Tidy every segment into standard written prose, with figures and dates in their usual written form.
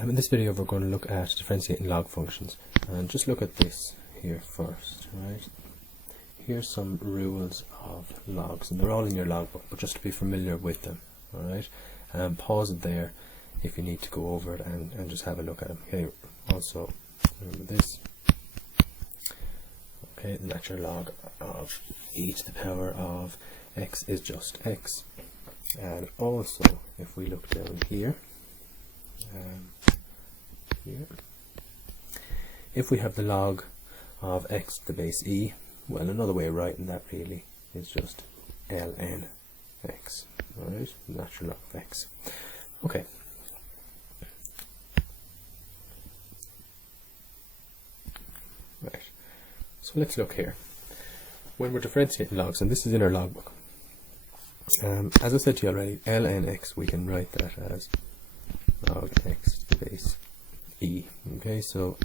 In this video we're going to look at differentiating log functions, and just look at this here first, right? Here's some rules of logs, and they're all in your logbook, but just to be familiar with them, alright? Pause it there if you need to go over it and just have a look at them. Okay, also remember this. Okay, the natural log of e to the power of x is just x. And also, if we look down here, if we have the log of x to the base e, well, another way of writing that really is just ln x, alright, natural log of x. Okay. Right, so let's look here. When we're differentiating logs, and this is in our logbook, as I said to you already, ln x, we can write that as log x to the base e. Okay, so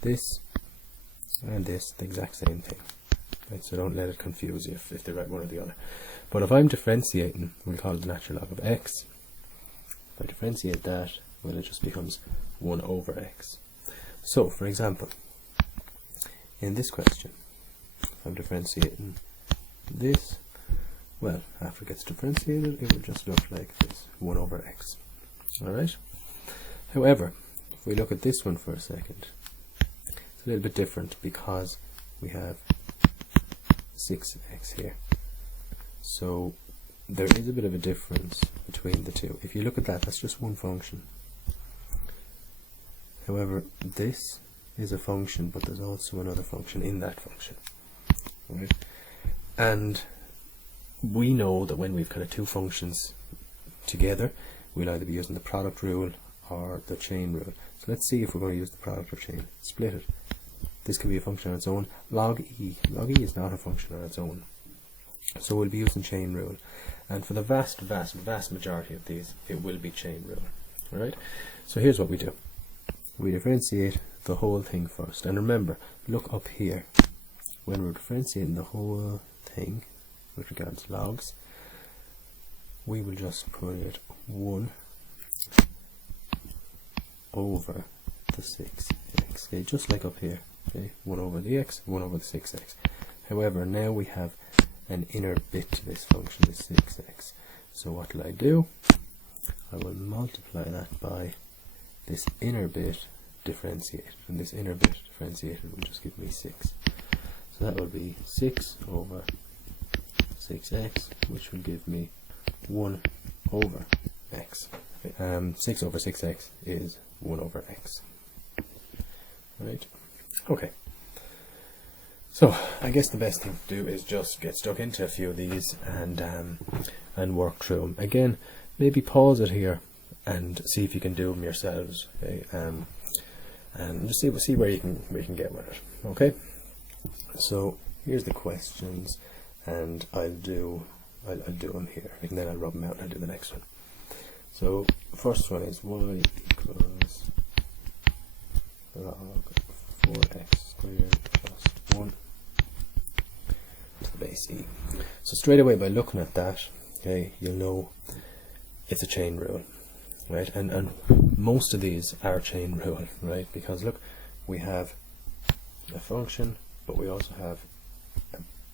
this and this, the exact same thing. Right, so don't let it confuse you if they write one or the other. But if I'm differentiating, we'll call it the natural log of x. If I differentiate that, well, it just becomes 1 over x. So, for example, in this question, if I'm differentiating this, well, after it gets differentiated, it will just look like this, 1 over x. Alright? However, if we look at this one for a second, it's a little bit different because we have 6x here. So there is a bit of a difference between the two. If you look at that, that's just one function. However, this is a function, but there's also another function in that function. Right? And we know that when we've kind of two functions together, we'll either be using the product rule or the chain rule. So let's see if we're going to use the product or chain. Split it. This can be a function on its own. Log e is not a function on its own. So we'll be using chain rule. And for the vast majority of these, it will be chain rule. Alright? So here's what we do. We differentiate the whole thing first. And remember, look up here. When we're differentiating the whole thing with regards to logs, we will just put it 1 over the 6x. Okay, just like up here. Okay, 1 over the x, 1 over the 6x. However, now we have an inner bit to this function, this 6x. So what will I do? I will multiply that by this inner bit differentiated, and this inner bit differentiated will just give me 6. So that will be 6 over 6x, which will give me 1 over x. 6 over 6x is 1 over x. Right? Okay. So I guess the best thing to do is just get stuck into a few of these and work through them. Again, maybe pause it here and see if you can do them yourselves. Okay? And just see where you can get with it. Okay. So here's the questions, and I'll do them here, and then I'll rub them out and I'll do the next one. So first one is y equals log 4x squared plus 1 to the base e. So straight away by looking at that, okay, you'll know it's a chain rule, right? And most of these are chain rule, right? Because look, we have a function, but we also have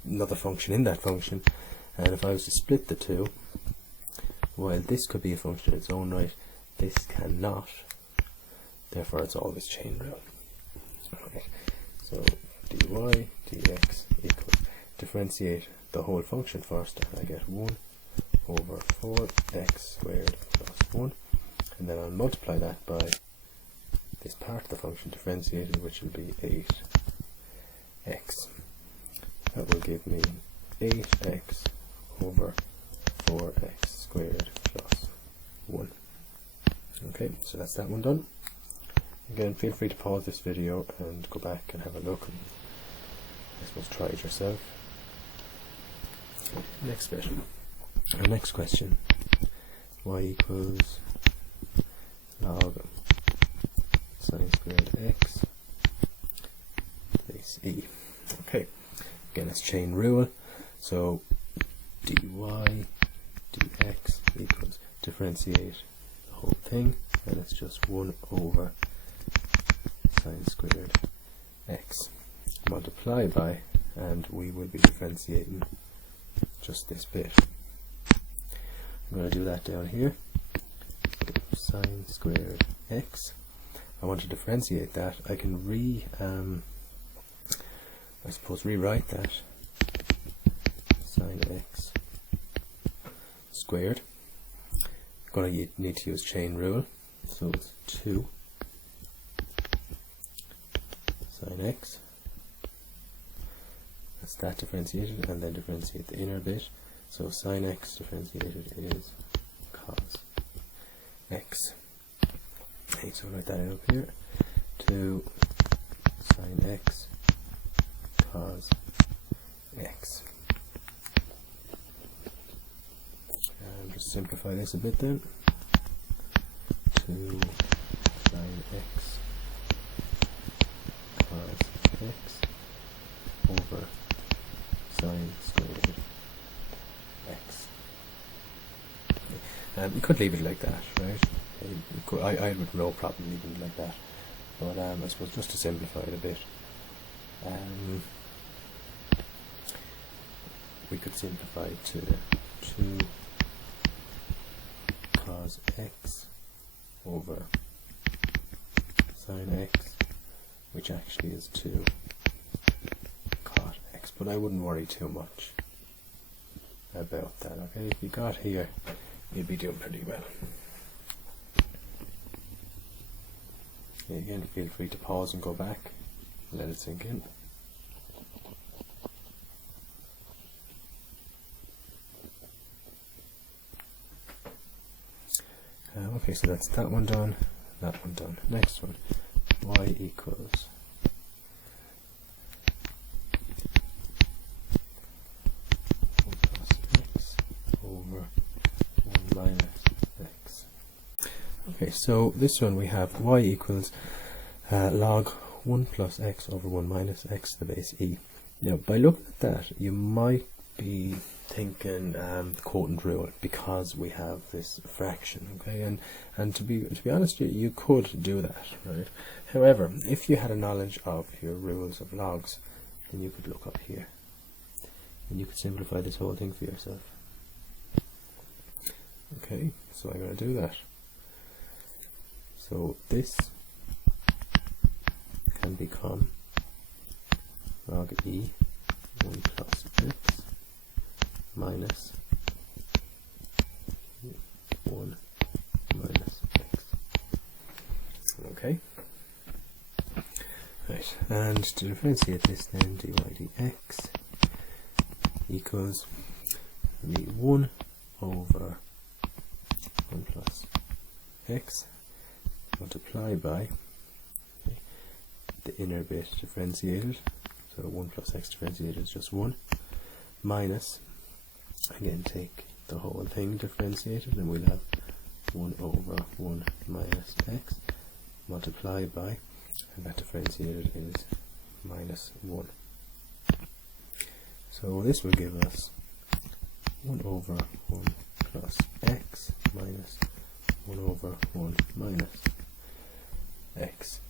another function in that function, and if I was to split the two, while this could be a function in its own right, this cannot, therefore it's always chain rule. Okay. So dy dx equals, differentiate the whole function first, and I get 1 over 4x squared plus 1, and then I'll multiply that by this part of the function differentiated, which will be 8x. That will give me 8x over 4x squared plus 1. Okay, so that's that one done. Again, feel free to pause this video and go back and have a look, and I suppose try it yourself. Next bit. Our next question. Y equals log sine squared x base e. Okay, again it's chain rule. So dy dx equals, differentiate the whole thing, and it's just 1 over sine squared x. Multiply by, and we will be differentiating just this bit. I'm going to do that down here. So sine squared x. I want to differentiate that. I can rewrite that sine x squared. I'm going to need to use chain rule, so it's 2 sine x. That's that differentiated, and then differentiate the inner bit. So sine x differentiated is cos x. Okay, so write that out here. 2 sine x cos x. And just simplify this a bit then. 2 sine x cos x over sine squared x. You could leave it like that, right? I would no problem leaving it like that, but I suppose just to simplify it a bit, we could simplify to 2 cos x over sine x, which actually is 2 cot x, but I wouldn't worry too much about that. Okay, if you got here, you'd be doing pretty well. Okay, again, feel free to pause and go back and let it sink in. Okay, so that's that one done, that one done. Next one, y equals Okay, so this one we have y equals log 1 plus x over 1 minus x to the base e. Now, by looking at that, you might be thinking the quotient rule, because we have this fraction. Okay, and to be honest, you could do that, right? However, if you had a knowledge of your rules of logs, then you could look up here, and you could simplify this whole thing for yourself. Okay, so I'm going to do that. So this can become log e 1 plus x minus 1 minus x. Okay. Right, and to differentiate this then, dy dx equals the 1 over 1 plus x multiply by the inner bit differentiated, so 1 plus x differentiated is just 1, minus, again take the whole thing differentiated, and we'll have 1 over 1 minus x multiply by, and that differentiated is minus 1. So this will give us 1 over 1 plus x minus 1 over 1 minus x.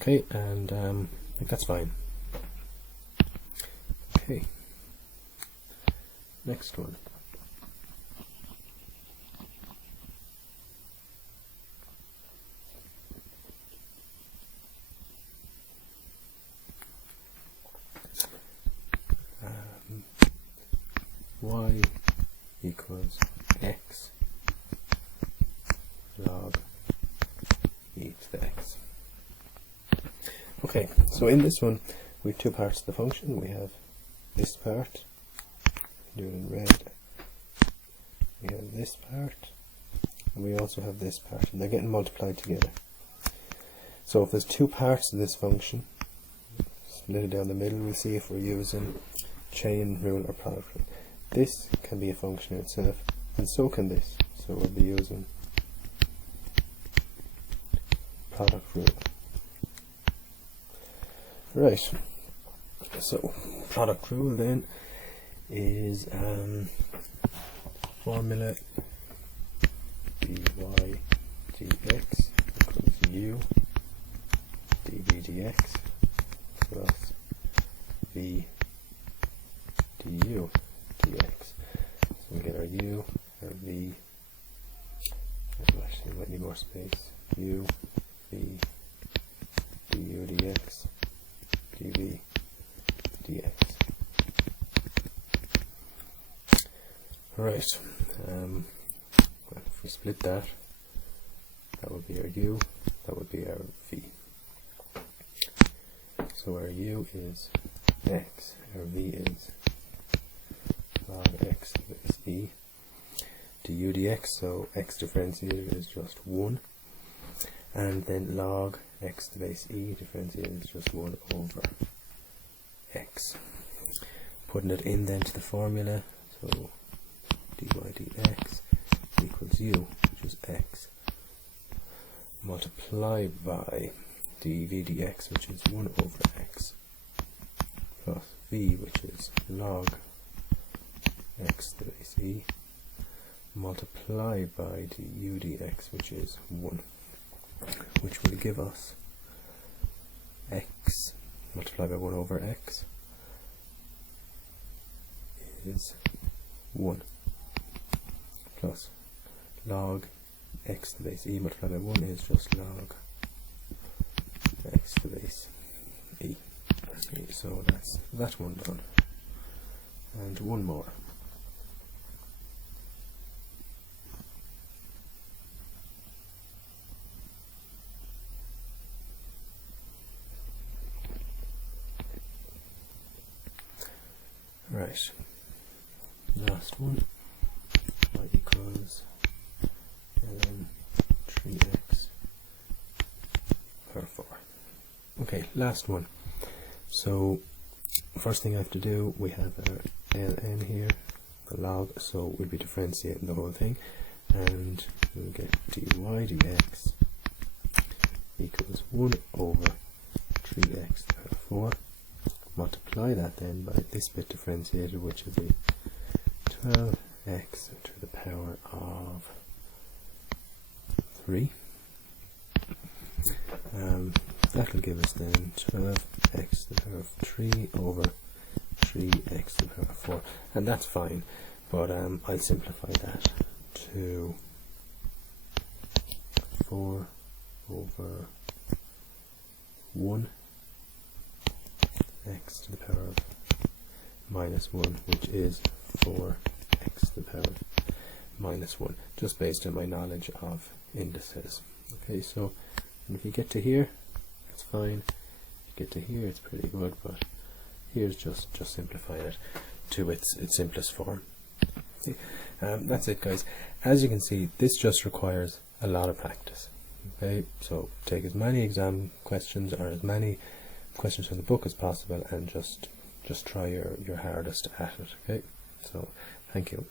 Okay, and I think that's fine. Okay, next one. Y equals x log e to the x. Okay, so in this one we have two parts of the function. We have this part, do it in red, we have this part, and we also have this part, and they're getting multiplied together. So if there's two parts of this function, split it down the middle, we'll see if we're using chain rule or product rule. This can be a function itself, and so can this, so we'll be using product rule. Right, so product rule then is formula dy dx u dv dx plus v du dx. So we get our u, our v, actually I might need more space, u, v, du dx, dv dx. Right, well, if we split that, that would be our u, that would be our v. So our u is x, our v is log x to the base e du dx, so x differentiated is just 1, and then log x to the base e differentiated is just 1 over x. Putting it in then to the formula, so dy dx equals u, which is x, multiplied by dv dx, which is 1 over x, plus v, which is log x to the base e, multiplied by du dx, which is 1, which will give us x multiplied by 1 over x is 1, plus log x to the base e multiplied by 1 is just log x to the base e. Okay, so that's that one done. And one more. Right, last one, y equals ln 3x per 4. Okay, last one. So first thing I have to do, we have our ln here, the log, so we'll be differentiating the whole thing, and we'll get dy dx equals 1 over 3x to the power 4. Multiply that then by this bit differentiated, which is a 12x to the power of 3. That will give us then 12x to the power of 3 over 3x to the power of 4, and that's fine, but I'll simplify that to 4 over 1 x to the power of minus 1, which is 4x to the power of minus 1, just based on my knowledge of indices. Okay, so if you get to here, that's fine. If you get to here, it's pretty good, but here's just simplifying it to its simplest form. Okay. That's it, guys. As you can see, this just requires a lot of practice. Okay, so take as many exam questions or as many questions from the book as possible, and just try your hardest at it. Okay, so thank you.